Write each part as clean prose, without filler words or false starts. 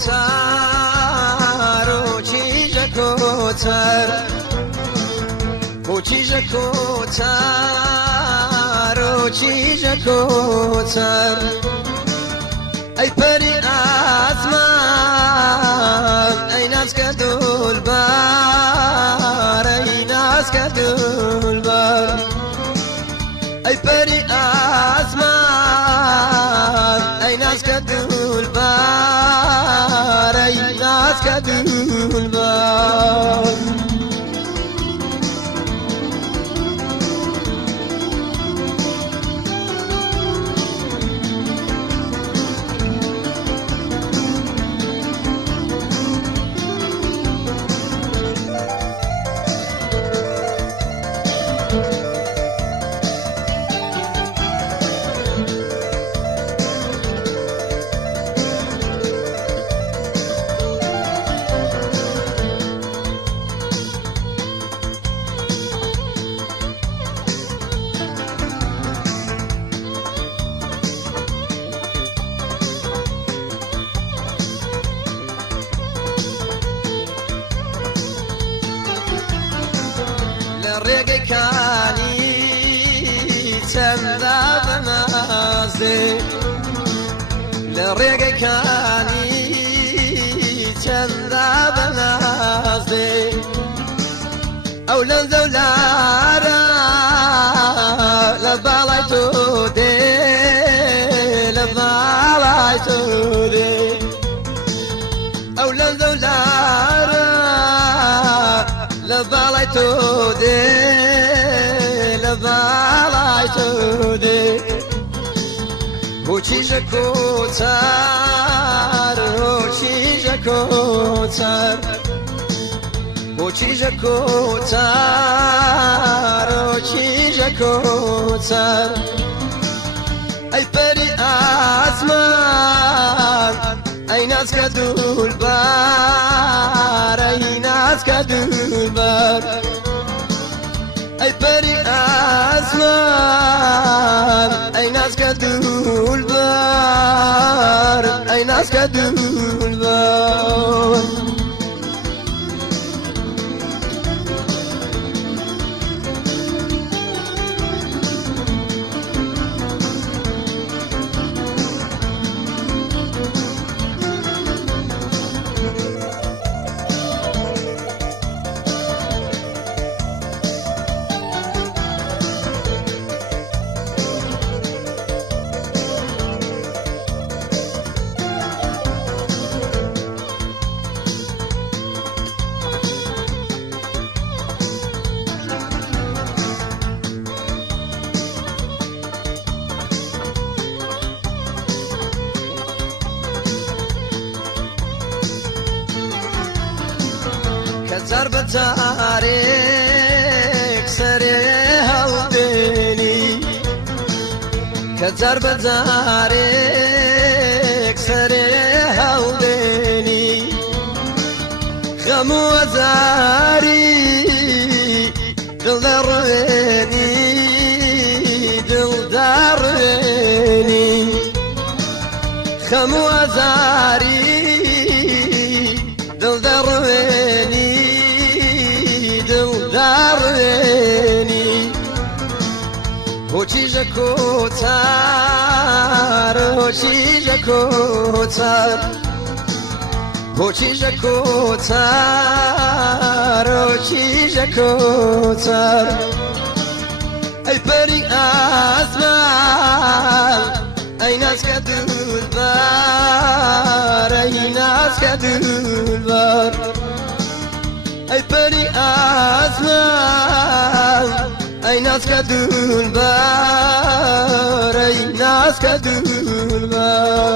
کوتر چیژە کوتر بۆ چیژە کوتر چیژە کوتر ئەی پەری ئاسمان ئەی نازکە دولبەر ئەی نازکە دولبەر ئەی پەری ئاسمان ئەی نازکە دولبەر ئەی نازکە دولبەر ڕێگەکانی چەندە بەنازێ لە ڕێگەکانی چەندە بەنازێ ئەو لەنزە و لارە لە باڵای تۆ دێ لە باڵای تۆ دێ ئەو لەنزە و لارە لە باڵای تۆ دێ لە باڵای تۆ دێ بۆ چیژە کوتر چیژە کوتر بۆ چیژە کوتر چیژە کوتر ئەی پەری ئاسمان ئەی نازکە دولبەر ئەی نازکە دولبەر ئەی پەری ئاسمان ئەی نازکە دولبەر ئەی نازکە دولبەر جار بەجارێک سەرێ هەڵدێنی کە جار بەجارێک سەرێ هەڵدێنی غەم و ئەزاری دڵ دەڕوێنی دڵ دەڕوێنی غەم و ئەزاری دڵ دەڕوێنی دارێنی بۆ چیژە کوتر چیژە کوتر بۆ چیژە کوتر چیژە کوتر ئەی پەری ئاسمان ئەی نازکە دولبەر ئەی نازکە دولبەر ئەی پەری ئاسمان ئەی نازکە دولبەر ئەی نازکە دولبەر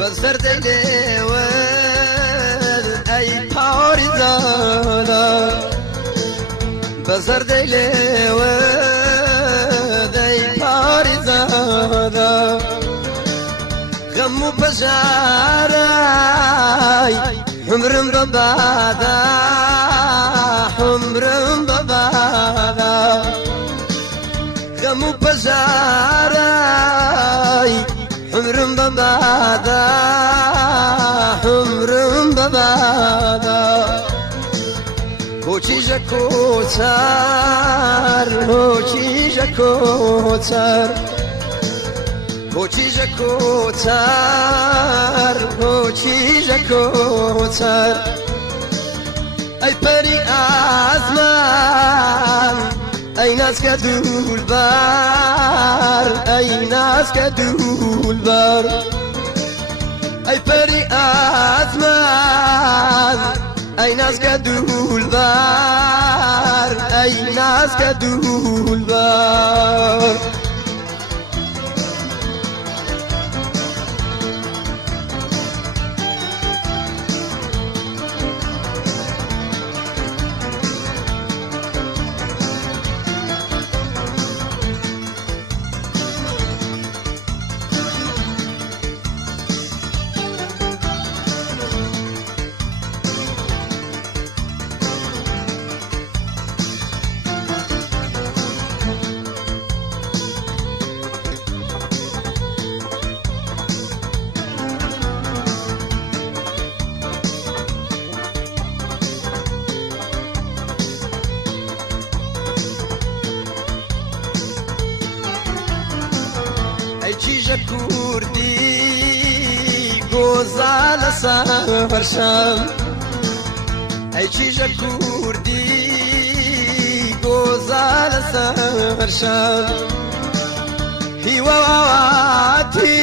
بسر ديلي ود أي باري زادا بسر ديلي ود أي باري زادا غمو بجاراي حمرم ببادا حمرم ببادا غمو بجاراي حمرم ببادا حمرم ببادا هوچی جکوتر هوچی جکوتر هوچی جکوتر هوچی جکوتر ای پری آسمان ای ناز که دول بر ای ناز که دول بر ای پری آسمان ای ناز که دول بر ای ناز که دول بر ای چیژ کوردی گوزال سرشم ای چیژ کوردی گوزال سرشم هیواتی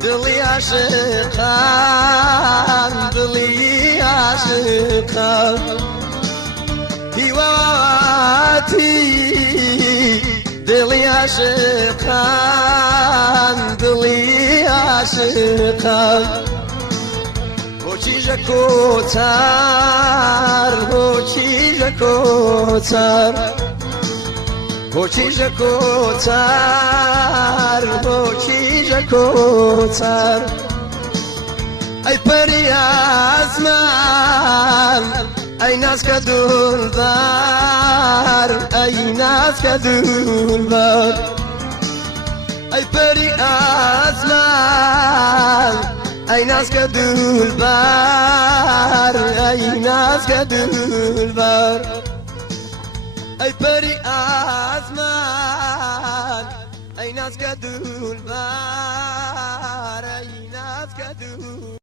دلی عاشقان دلی عاشقان هیواتی دلی عاشقان دلی عاشقان هوچی جکوتر هوچی جکوتر هوچی جکوتر هوچی جکوتر ای پری آسمان ای ناز که دول بر ای ناز که دول بر ای پری آسمان ای ناز که دول بر ای ناز که دول بر ای پری آسمان ای ناز که دول بر ای ناز که دول